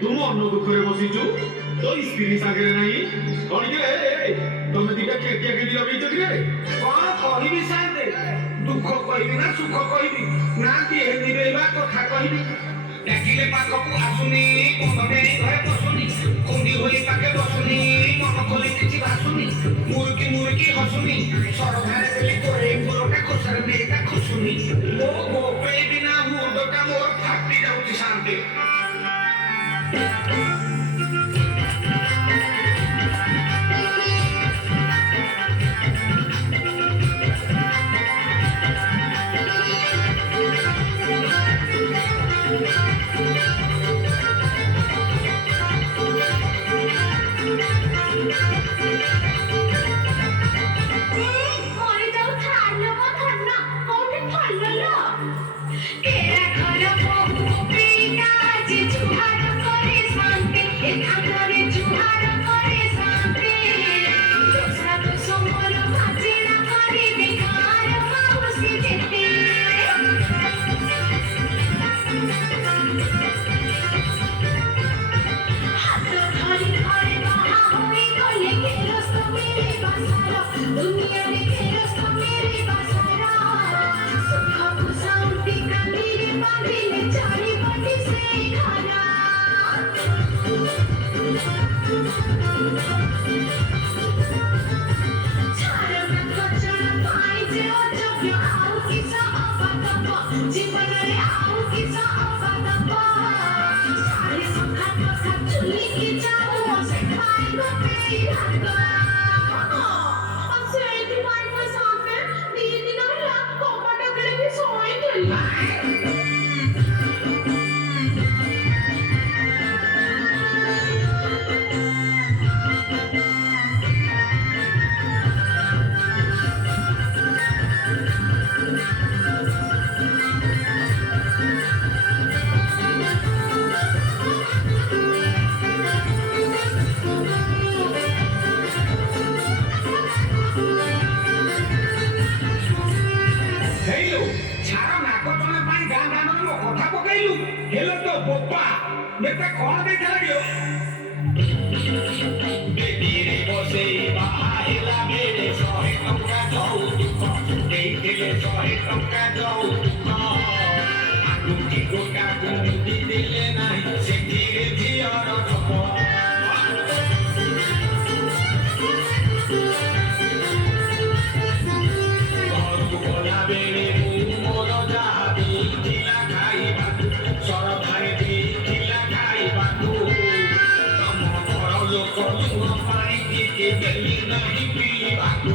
ତୁ ମନ ଦୁଃଖରେ ବସିଛୁ ତୋ ସ୍ତ୍ରୀ ସାଙ୍ଗରେ ନାହିଁ କଣ କିରେ ତମେ ଦିଟା କେଟିଆ କେଟି ଲଗେଇଛ କିରେ କଣ କହିବି ସାନ୍ତେ ଦୁଃଖ କହିବି ନା ସୁଖ କହିବି ନା କିଏ ନିରେଇବା କଥା କହିବି ଡାକିଲେ ପାଖକୁ ଆସୁନି ମନ ନେଇ ଘରେ ବସୁନି କୁଣ୍ଡି ହୋଇ ପାଖେ ବସୁନି ମନ ଖୋଲି କିଛି ଭାସୁନି ମୁରୁକି ମୁରୁକି ହସୁନି ସରଧାରେ ଦେଲି ତୋରେ ଗୋରଟା ଖୋସାରେ ନେଇ ତା ଖୁସୁନି ମୋ ଗୋପେଇ ବିନା ମୁଣ୍ଡଟା ମୋର ଫାଟି ଯାଉଛି ସାନ୍ତେ बेटा कौन देखा लगियो बेटीरे बसे बाहेला मेरे सोहे टंका जाऊ देखले सोहे टंका जाऊ आगु की गोटा गुंडी दिले नाही सेठीरे झियर ठप घरକୁ ଗଲା ବେଳେ ମୁଁ ମୋର ଯାହା ଦେଇଥିଲା ଖାଇବାକୁ ସରଧାରେ ଦେଇଥିଲା ଖାଇବାକୁ ତମ ଘର ଲୋକ ଲୁଣ ପାଣି ଟିକେ ଦେଲି ନାହିଁ ପିଇବାକୁ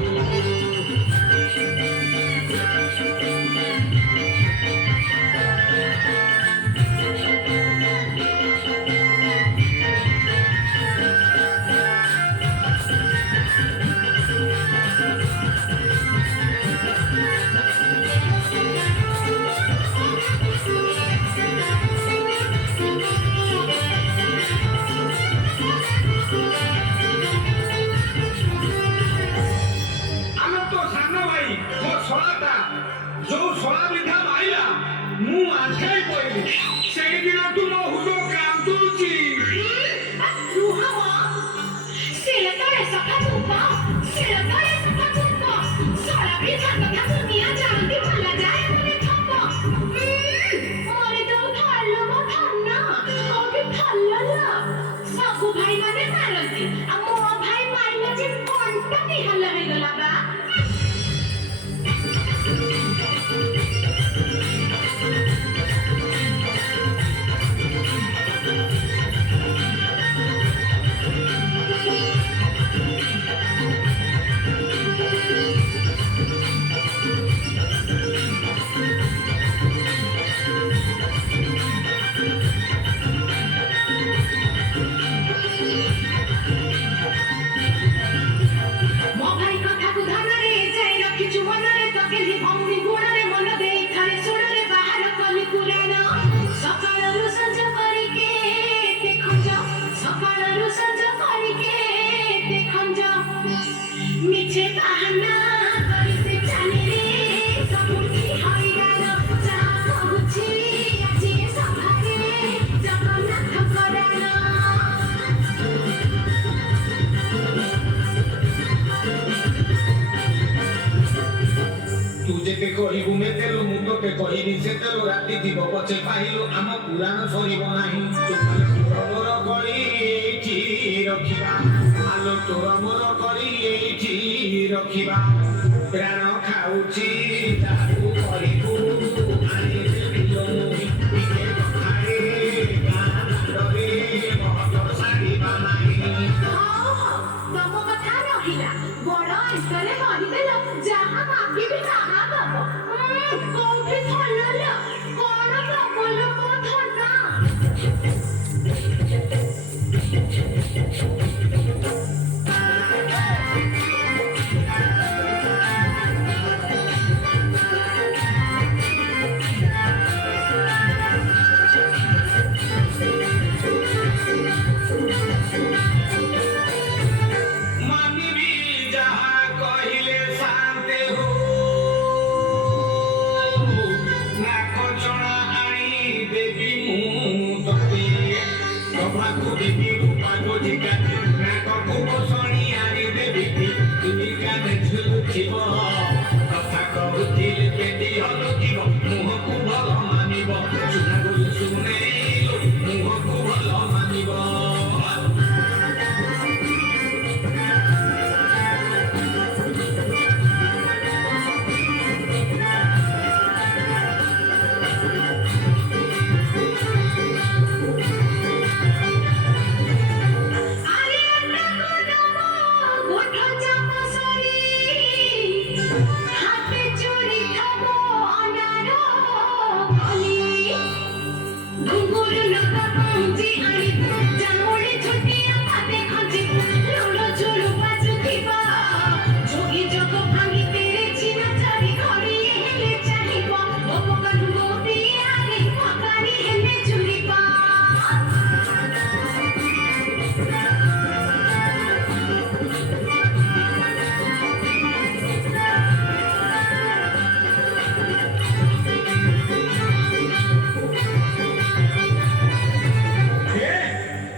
କହିବି ସେତେବେଳେ ରାତି ଥିବ ପଛେ ପାଇଲୁ ଆମ ପୁରାଣ ସରିବ ନାହିଁ ତୋର କରି ଏଇଠି ରଖିବା ଆଲୋ ତୋର ମୋର କରି ଏଇଠି ରଖିବା ପ୍ରାଣ ଖାଉଛି ତାକୁ କରିବୁ ଆଣିଦେବି ଟିକେ କଥାରେ ଗାଁ ଦାଣ୍ଡରେ ମହତ ସାରିବା ନାହିଁ ତମ କଥା ରହିଲା ବଡ ଆଇସରେ କରିଦେଲ ଯାହା ମାଗିବି ତାହା ଦବ କୋଉଠି ଭଲ କଣ ପ୍ରବଳ ମୋ ଧନା ମାନିବି ଯାହା କହିଲେ ଶାନ୍ତେ ହୋ ନାକ ଚଣା ଆଣି ଦେବି ମୁଁ ତତେ ସଭାକୁ ଦେବି ରୂପା ଗୋଜିକା ନାକକୁ ବସଣି ଆଣି ଦେବି ତୁମି କାନେ ଝୁଲୁଥିବ କଥା କହୁଥିଲେ ପେଟି ହଲୁଥିବ ମୁହଁକୁ ଭଲ ମାନିବ ସୁନାକୁ ଶୁଣେଇଲୁ ମୁହଁକୁ ଭଲ ମାନିବ আরে টাকা দেবো গোঠা চাপা সরি হাতে চুরি খাবো অনারো কলি ঘুঙুর লগা পৌঁছি আনি জামুড়ি ছুটিয়া পাতে খঞ্জি লুড়ো ঝুড়ু পাচু থিবা যোগী যোগ ভাঙি পেরেছি না চারি ঘড়ি হেলে চাহিব অপকার গোটি আরে ফাঁকারি হেলে চুরিবা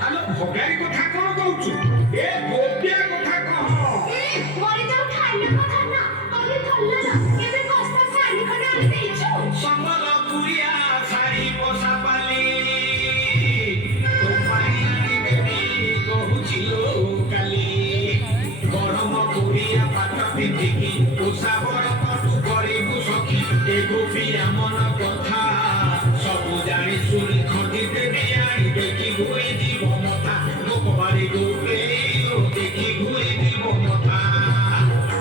ଆଲୋ ଭଗାରୀ କଥା କଣ କହୁଛୁ ଏ ଗୋପିଆ କଥା କହ মরে যাও খাইলে কথা না আমি ধরল না এবে কষ্টা শাড়ি খনে আনি ଦେଇଛୁ ସମ୍ବଲପୁରିଆ ଶାଢ଼ୀ ପୋଷା ପାଲି ତୋ ପାଇଁ ଆଣିଦେବି କହୁଛି ଲୋ କାଲି ଗରମ ପୁରିଆ ପାଟ ପିନ୍ଧିକି ପୋଷା ବଡ଼ କଟୁ କରିବୁ ସଖୀ ଏ ଗୋପିଆ ମନ କଥା ସବୁ ଜାଣି ଶୁଣି ଖଣ୍ଡି ଦେବି ଆଣି ଦେଖି ଘୁରି ଯିବ ମଥା ଲୋକବାଡ଼ି ଗୋପେଇଲୋ ଦେଖି ଘୁରି ଯିବ ମଥା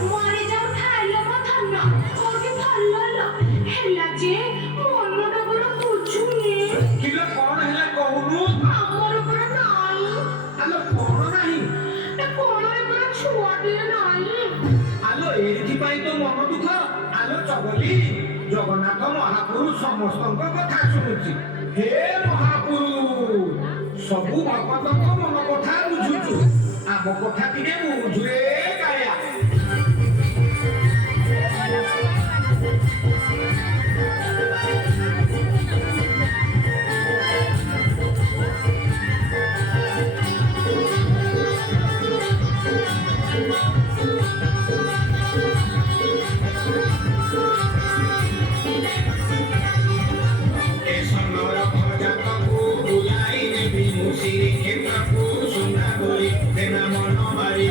মরে যাও খাইলে কথা না কোটি ধরল হেলা যে মনটা বড় বুঝুনি କିଲୋ କଣ ହେଲା କହୁନୁ আমার উপরে নাই ଆଲୋ କଣ ନାହିଁ তা কোন উপরে ছুয়া দিয়ে নাই আলো এইଥିପାଇଁ তো মନ ଦୁଃଖ আলো ଚଗଲି ଜଗନ୍ନାଥ ମହାପୁରୁ ସମସ୍ତଙ୍କ କଥା ଶୁଣୁଛି ହେ ମହାପୁରୁ ସବୁ ଭଗତଙ୍କ ମନ କଥା ବୁଝୁଛୁ ଆମ କଥା ଟିକେ ବୁଝୁରେ କାଳିଆ ଏ ସମର ଭଜାତକୁ ବୁଲାଇ ନେବି ମୁଁ ଶ୍ରୀକ୍ଷେତ୍ରକୁ ସୁନା କରି ଦେନା ମନ ମାରି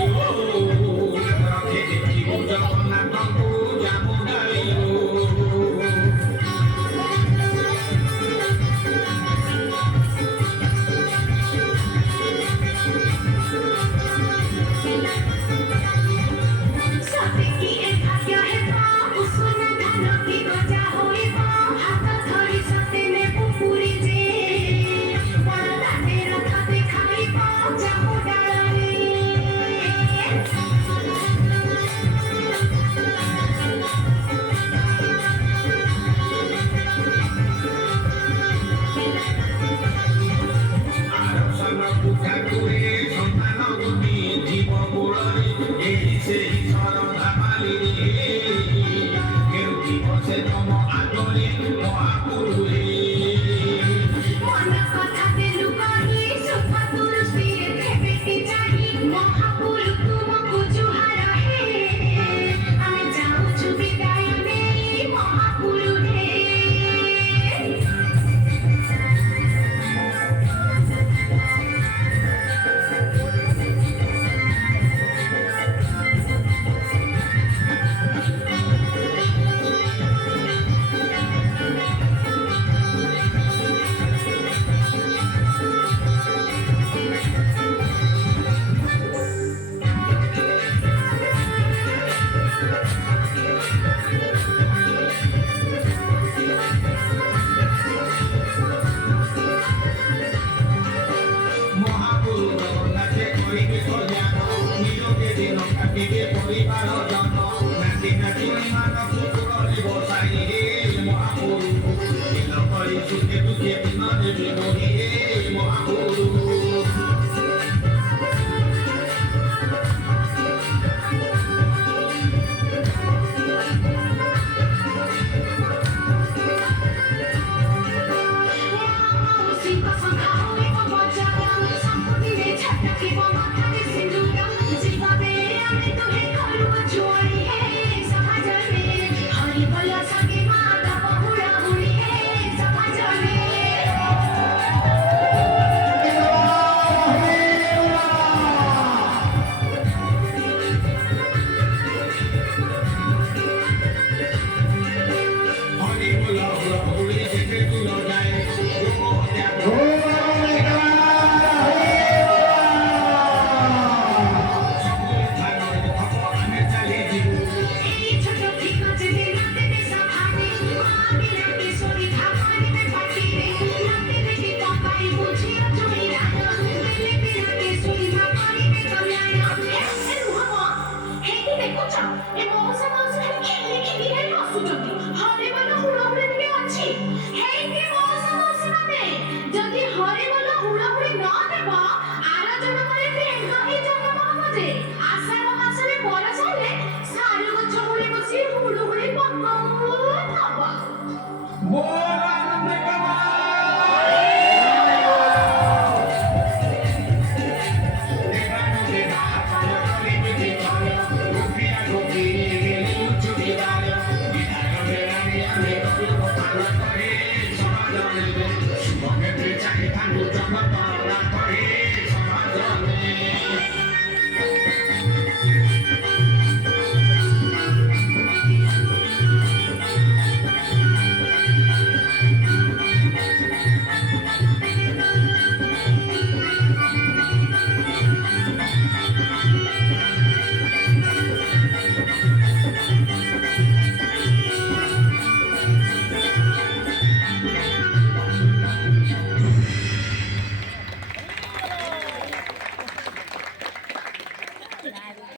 দুঃখে দুঃখে বিমানে বিনোদিয়ে